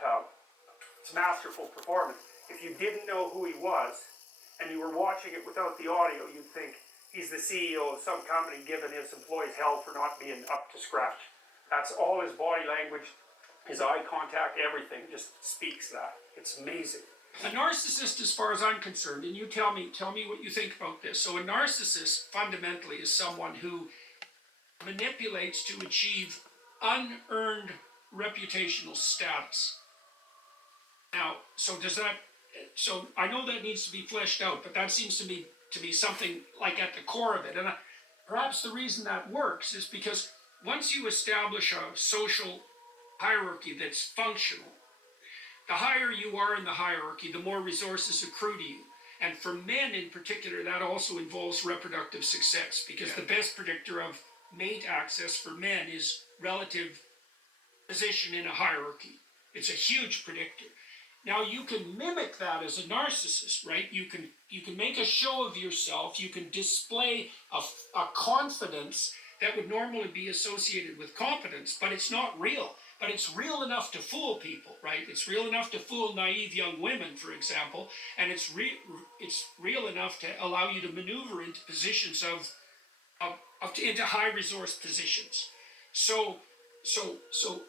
but it's masterful performance. If you didn't know who he was, and you were watching it without the audio, you'd think he's the CEO of some company giving his employees hell for not being up to scratch. That's all his body language, his eye contact, everything just speaks that. It's amazing. A narcissist, as far as I'm concerned, and you tell me what you think about this. So a narcissist fundamentally is someone who manipulates to achieve unearned reputational status. Now, so I know that needs to be fleshed out, but that seems to be something like at the core of it. And perhaps the reason that works is because once you establish a social hierarchy that's functional, the higher you are in the hierarchy, the more resources accrue to you. And for men in particular, that also involves reproductive success, because the best predictor of mate access for men is relative position in a hierarchy. It's a huge predictor. Now you can mimic that as a narcissist, right? You can make a show of yourself. You can display a confidence that would normally be associated with competence, but it's not real. But it's real enough to fool people, right? It's real enough to fool naive young women, for example, and it's real enough to allow you to maneuver into positions into high resource positions. So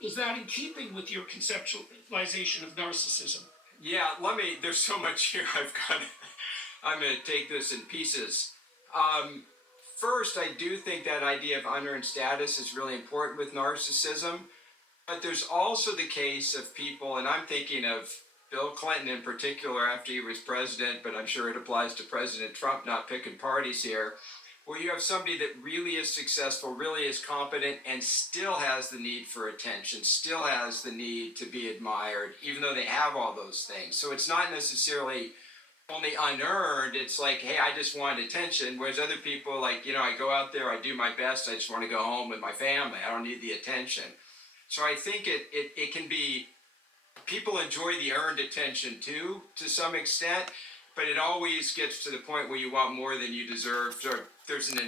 is that in keeping with your conceptualization of narcissism? Yeah, there's so much here I'm going to take this in pieces. First, I do think that idea of unearned status is really important with narcissism. But there's also the case of people, and I'm thinking of Bill Clinton in particular after he was president, but I'm sure it applies to President Trump, not picking parties here, where you have somebody that really is successful, really is competent, and still has the need for attention, still has the need to be admired, even though they have all those things. So it's not necessarily only unearned, it's like, hey, I just want attention, whereas other people, like, I go out there, I do my best, I just want to go home with my family, I don't need the attention. So I think it can be, people enjoy the earned attention too, to some extent, but it always gets to the point where you want more than you deserve. So there's an